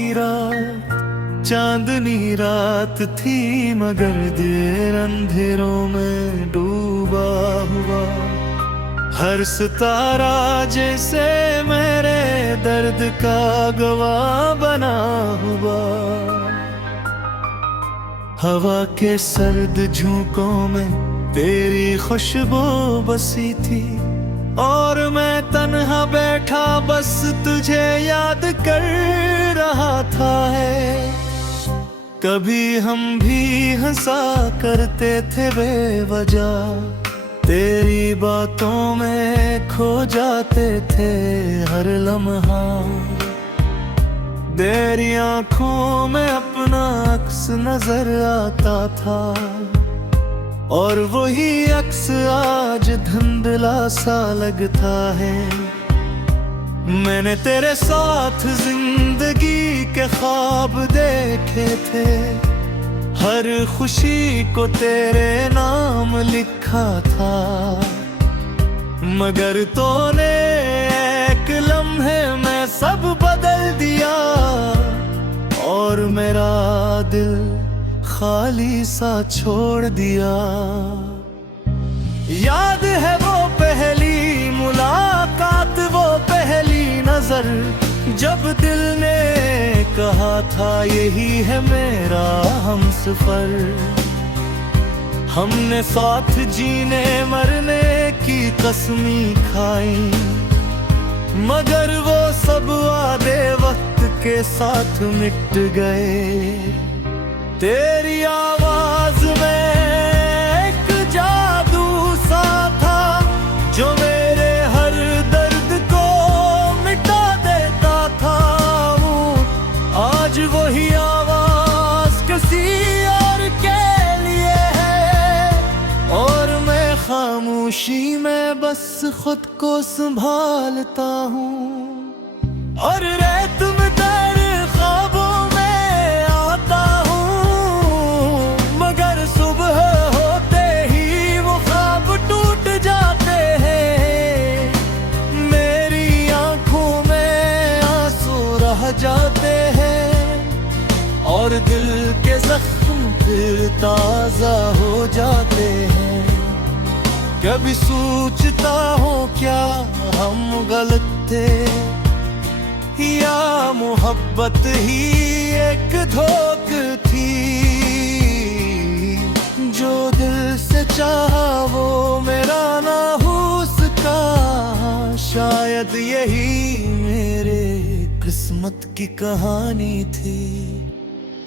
की रात चांदनी रात थी, मगर दिल अंधेरों में डूबा हुआ। हर सितारा जैसे मेरे दर्द का गवाह बना हुआ। हवा के सर्द झोंकों में तेरी खुशबू बसी थी, और मैं तन्हा बैठा बस तुझे याद कर रहा था। कभी हम भी हंसा करते थे बेवजह, तेरी बातों में खो जाते थे हर लम्हा। तेरी आंखों में अपना अक्स नजर आता था, और वही अक्स आज धुंधला सा लगता है। मैंने तेरे साथ जिंदगी के ख्वाब देखे थे, हर खुशी को तेरे नाम लिखा था। मगर तूने एक लम्हे में सब बदल दिया, और मेरा दिल खाली सा छोड़ दिया। याद है वो पहली मुलाकात, वो पहली नजर, जब दिल ने कहा था यही है मेरा हमसफर। हमने साथ जीने मरने की कसमी खाई, मगर वो सब वादे वक्त के साथ मिट गए। तेरी आवाज में एक जादू सा था, जो मेरे हर दर्द को मिटा देता था। आज वही आवाज किसी और के लिए है, और मैं खामोशी में बस खुद को संभालता हूँ। और रेत में तेरे ख्वाबों में आता हूँ, मगर सुबह होते ही वो ख्वाब टूट जाते हैं। मेरी आंखों में आंसू रह जाते हैं, और दिल के जख्म फिर ताजा हो जाते हैं। कभी सोचता हूँ क्या हम गलत थे, या मोहब्बत ही एक धोख थी। जो दिल से चाहा वो मेरा ना हो सका, शायद यही मेरे किस्मत की कहानी थी।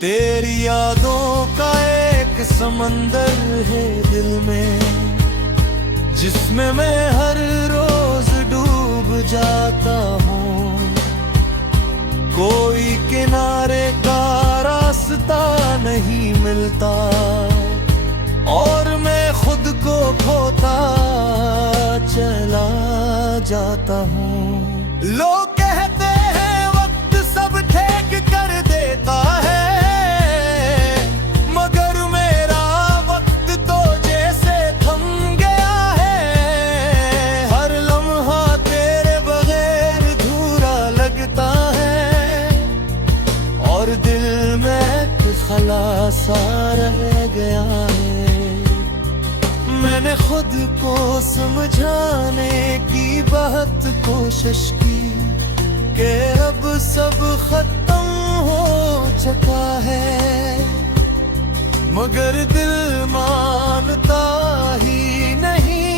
तेरी यादों का एक समंदर है दिल में, जिसमें मैं हर रोज डूब जाता हूँ। कोई किनारे का रास्ता नहीं मिलता, और मैं खुद को खोता चला जाता हूँ। लोग कहते हैं वक्त सब ठीक कर देता है, मगर मेरा वक्त तो जैसे थम गया है। हर लम्हा तेरे बगैर अधूरा लगता है, और दिल में खलासा रह गया है। मैंने खुद को समझाने की बहुत कोशिश की, कि अब सब खत्म हो चुका है, मगर दिल मानता ही नहीं।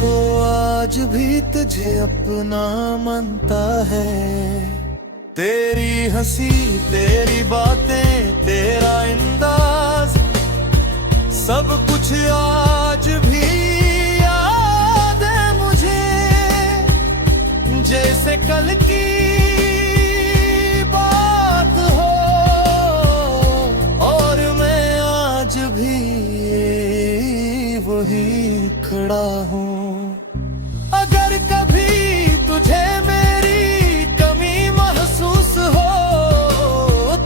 वो आज भी तुझे अपना मानता है। तेरी हंसी, तेरी बातें, तेरा अंदाज, सब कुछ आज भी याद है मुझे, जैसे कल की बात हो। और मैं आज भी वही खड़ा हूँ। अगर कभी तुझे मेरी कमी महसूस हो,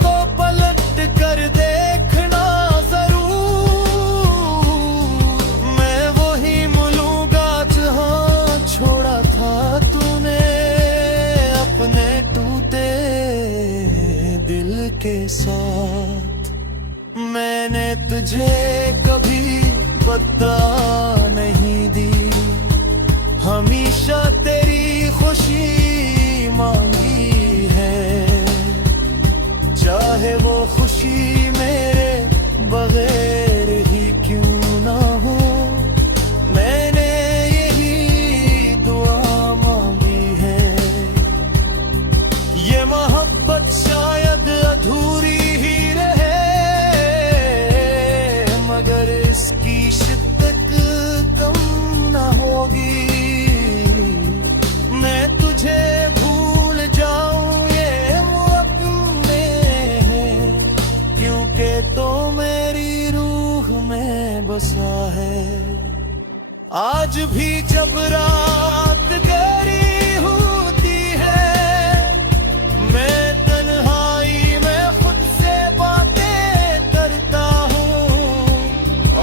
तो पलट साथ। मैंने तुझे कभी बदला नहीं दी, हमेशा तेरी खुशी मांगी है, चाहे वो खुशी मेरे बगैर ही क्यों ना हो। मैंने यही दुआ मांगी है, ये मोहब्बत शायद अधूरी ही रहे, मगर इसकी शिद्दत कम ना होगी। मैं तुझे भूल जाऊं ये मुमकिन है, क्योंकि तो मेरी रूह में बसा है। आज भी जब रात गहरी होती है, मैं तन्हाई में खुद से बातें करता हूँ,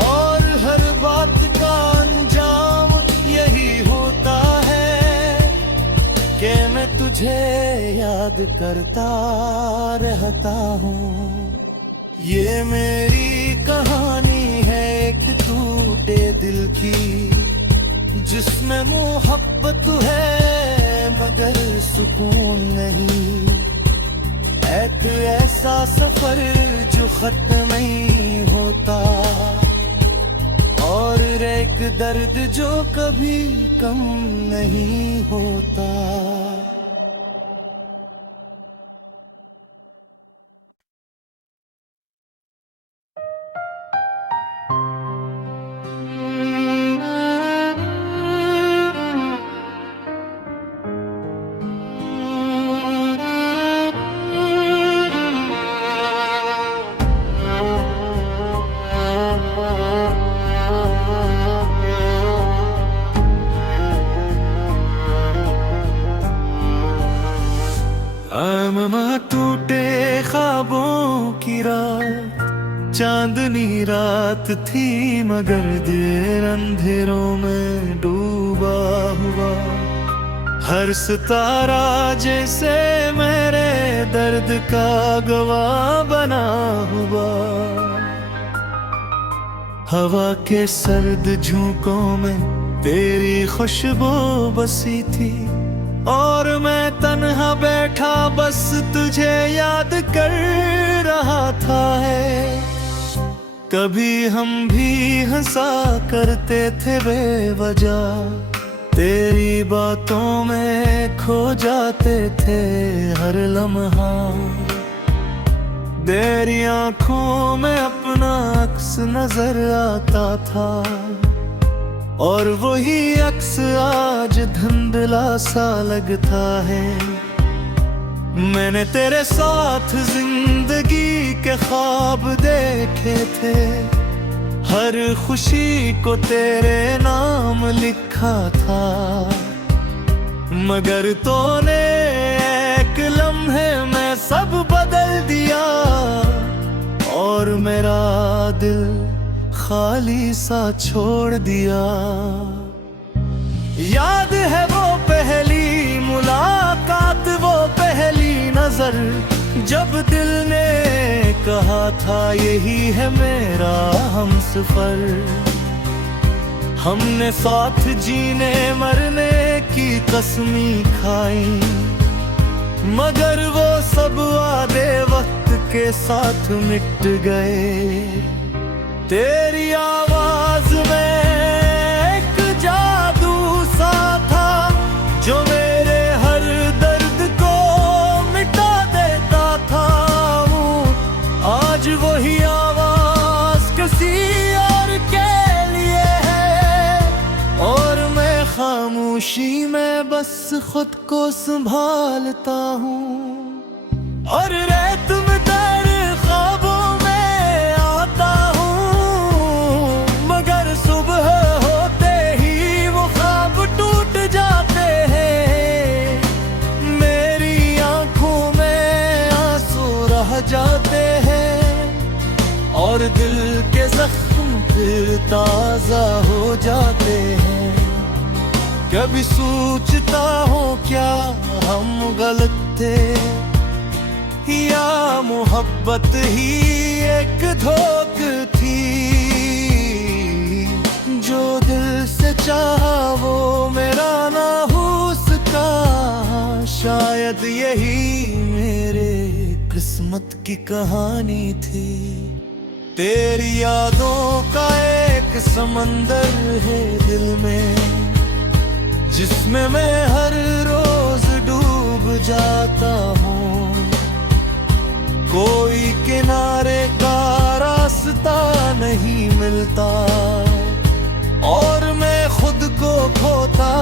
और हर बात का अंजाम यही होता है कि मैं तुझे याद करता रहता हूँ। ये मेरी कहानी है एक टूटे दिल की, जिसमें मोहब्बत है मगर सुकून नहीं। एक ऐसा सफर जो खत्म नहीं होता, और एक दर्द जो कभी कम नहीं होता। टूटे ख्वाबों की रात, चांदनी रात थी मगर दिल अंधेरों में डूबा हुआ। हर सितारा जैसे मेरे दर्द का गवाह बना हुआ। हवा के सर्द झोंकों में तेरी खुशबू बसी थी, और मैं तन्हा बैठा बस तुझे याद कर रहा था। कभी हम भी हंसा करते थे बेवजह, तेरी बातों में खो जाते थे हर लम्हा। तेरी आंखों में अपना अक्स नजर आता था, और वही अक्स आज धुंधला सा लगता है। मैंने तेरे साथ जिंदगी के ख्वाब देखे थे, हर खुशी को तेरे नाम लिखा था। मगर तूने एक लम्हे में सब बदल दिया, और मेरा दिल खाली सा छोड़ दिया। याद है वो पहली मुलाकात, वो पहली नजर, जब दिल ने कहा था यही है मेरा हमसफर। हमने साथ जीने मरने की कसमी खाई, मगर वो सब वादे वक्त के साथ मिट गए। तेरी आवाज में एक जादू सा था, जो मेरे हर दर्द को मिटा देता था। आज वही आवाज किसी और के लिए है, और मैं खामोशी में बस खुद को संभालता हूँ। और रेत में तेरे ख्वाबों में आता हूँ, मगर सुबह होते ही वो ख्वाब टूट जाते हैं। मेरी आंखों में आंसू रह जाते हैं, और दिल के जख्म फिर ताजा हो जाते हैं। कभी सोचता हूँ क्या हम गलत थे, या मोहब्बत ही एक धोख थी, जो दिल से चाहा वो मेरा ना हो सका। शायद यही मेरे किस्मत की कहानी थी। तेरी यादों का एक समंदर है दिल में, जिसमें मैं हर रोज डूब जाता हूँ। कोई किनारे का रास्ता नहीं मिलता और मैं खुद को खोता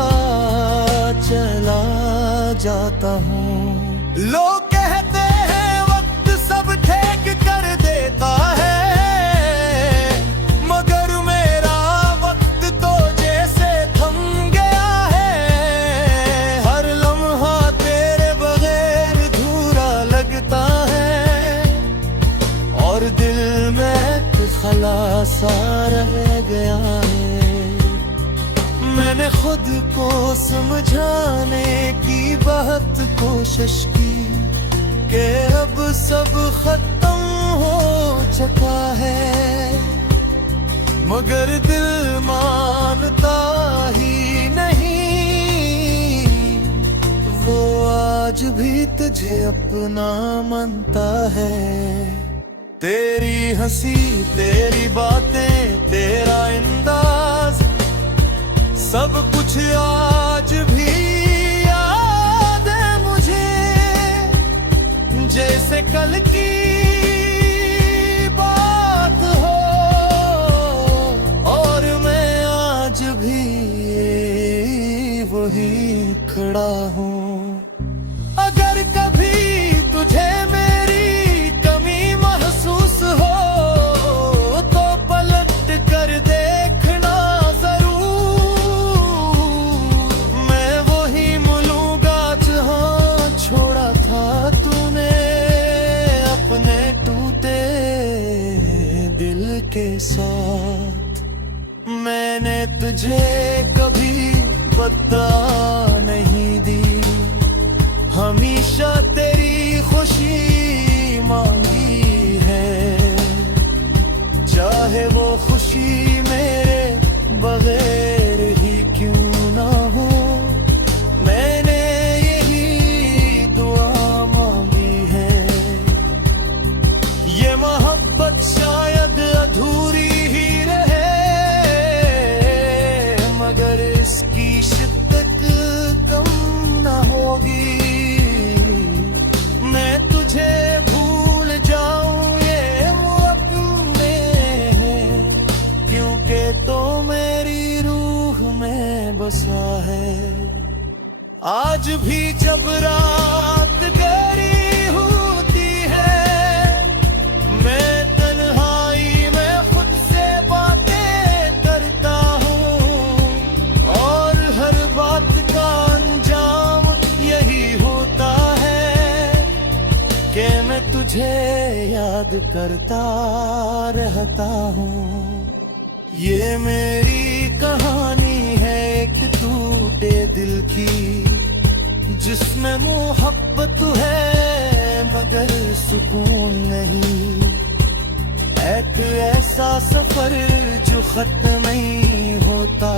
चला जाता हूँ। लोग कहते हैं वक्त सब ठीक कर देता है, मगर मेरा वक्त तो जैसे थम गया है। हर लम्हा तेरे बगैर अधूरा लगता है और दिल में खला सा रह गया है। मैंने खुद को समझाने की बहुत कोशिश की कि अब सब खत्म हो चुका है, मगर दिल मानता ही नहीं। वो आज भी तुझे अपना मानता है। तेरी हंसी, तेरी बातें, तेरा अंदाज, सब कुछ आज भी याद है मुझे, जैसे कल की बात हो। और मैं आज भी वही खड़ा हूँ। अगर कभी तुझे मेरी कमी महसूस हो तो पलट कर देखना जरूर। मैं वही मिलूंगा जहाँ छोड़ा था तूने अपने टूटे दिल के साथ। मैंने तुझे कभी बता नहीं दी, हमेशा तेरी खुशी मांगी है, चाहे वो खुशी मेरे बगैर ही क्यों ना हो। मैंने यही दुआ मांगी है। ये मोहब्बत शायद अधूरी ही रहे, मगर इसकी शिद्दत कम ना होगी। मैं तुझे भूल जाऊं ये मुमकिन है, क्योंकि तो मेरी रूह में बसा है। आज भी जब रात गहरी होती है, मैं तन्हाई में खुद से बातें करता हूँ और हर बात का अंजाम यही होता है कि मैं तुझे याद करता रहता हूँ। ये मेरी कहानी है एक टूटे दिल की, जिसमें मोहब्बत है मगर सुकून नहीं। एक ऐसा सफर जो खत्म नहीं होता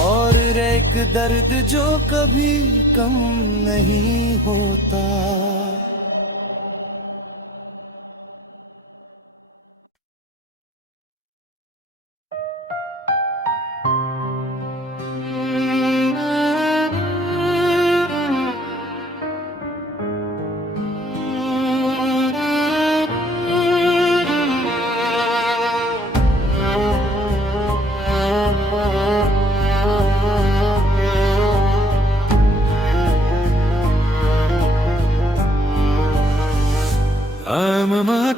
और एक दर्द जो कभी कम नहीं होता।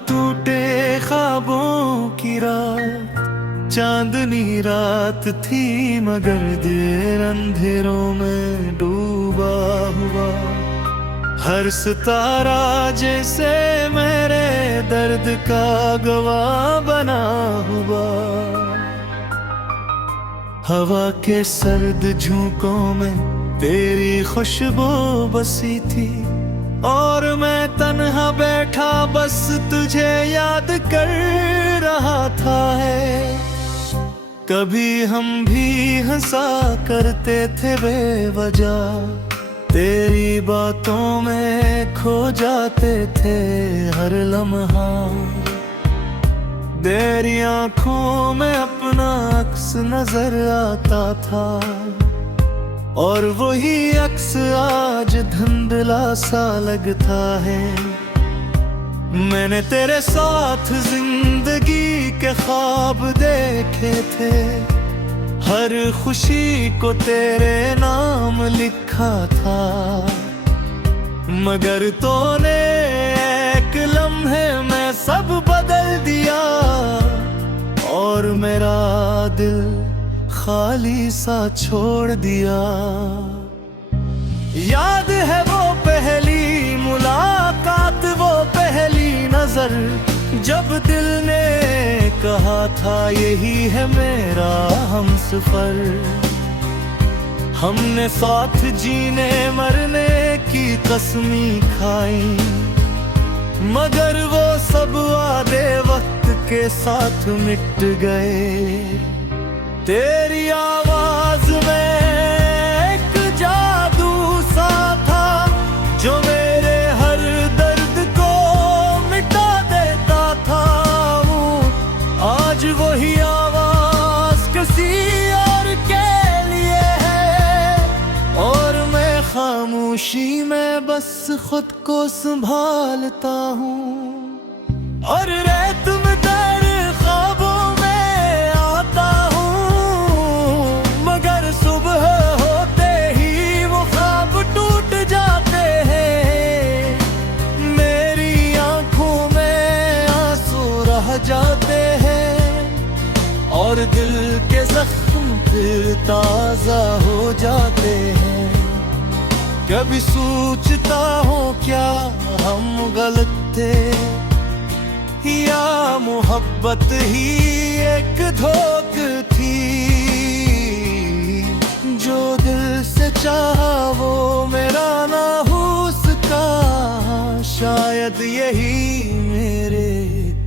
टूटे ख्वाबों की रात, चांदनी रात थी मगर दिल अंधेरों में डूबा हुआ। हर सितारा जैसे मेरे दर्द का गवाह बना हुआ। हवा के सर्द झोंकों में तेरी खुशबू बसी थी और मैं तन्हा बैठा बस तुझे याद कर रहा था है। कभी हम भी हंसा करते थे बेवजह, तेरी बातों में खो जाते थे हर लम्हा। तेरी आंखों में अपना अक्स नजर आता था, और वही अक्स आज धुंधला सा लगता है। मैंने तेरे साथ जिंदगी के ख्वाब देखे थे, हर खुशी को तेरे नाम लिखा था। मगर तूने एक लम्हे में सब बदल दिया, और मेरा दिल खाली सा छोड़ दिया। याद है वो पहली मुलाकात, वो पहली नजर, जब दिल ने कहा था यही है मेरा हमसफर। हमने साथ जीने मरने की कसमी खाई, मगर वो सब वादे वक्त के साथ मिट गए। तेरी आवाज में एक जादू सा था, जो मेरे हर दर्द को मिटा देता था। आज वही आवाज किसी और के लिए है, और मैं खामोशी में बस खुद को संभालता हूँ। और रेत में दर ख्वाबों में आता हूँ, मगर सुबह होते ही वो ख्वाब टूट जाते हैं। मेरी आंखों में आंसू रह जाते हैं, और दिल के जख्म फिर ताजा हो जाते हैं। कभी सोचता हूँ क्या हम गलत थे, या मोहब्बत ही एक धोख थी। जो दिल से चाहा वो मेरा ना हो सका, शायद यही मेरे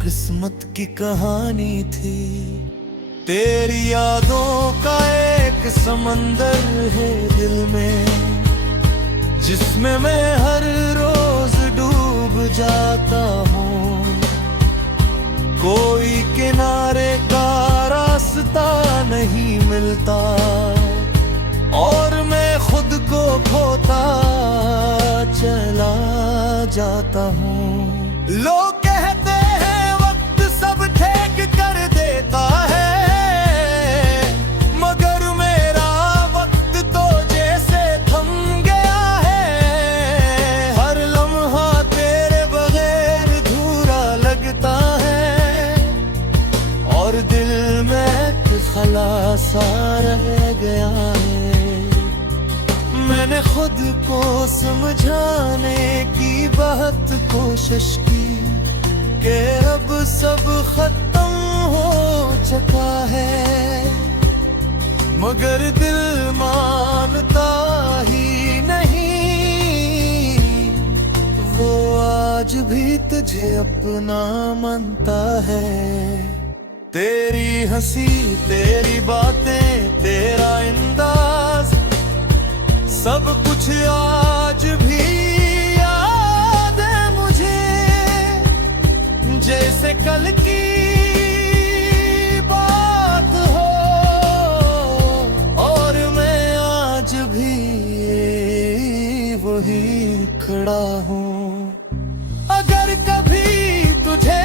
किस्मत की कहानी थी। तेरी यादों का एक समंदर है दिल में, जिसमें मैं हर रोज डूब जाता हूँ। कोई किनारे का रास्ता नहीं मिलता, और मैं खुद को खोता चला जाता हूँ। लोग कहते हैं वक्त सब ठीक कर देता है, मगर मेरा वक्त तो जैसे थम गया है। हर लम्हा तेरे बगैर अधूरा लगता है, और दिल में खलासा रह गया है। मैंने खुद को समझाने की बहुत कोशिश की, कि अब सब खत्म हो चुका है, मगर दिल मानता ही नहीं। वो आज भी तुझे अपना मानता है। तेरी हंसी, तेरी बातें, तेरा अंदाज, सब कुछ आज भी याद है मुझे, जैसे कल की बात हो। और मैं आज भी वही खड़ा हूँ। अगर कभी तुझे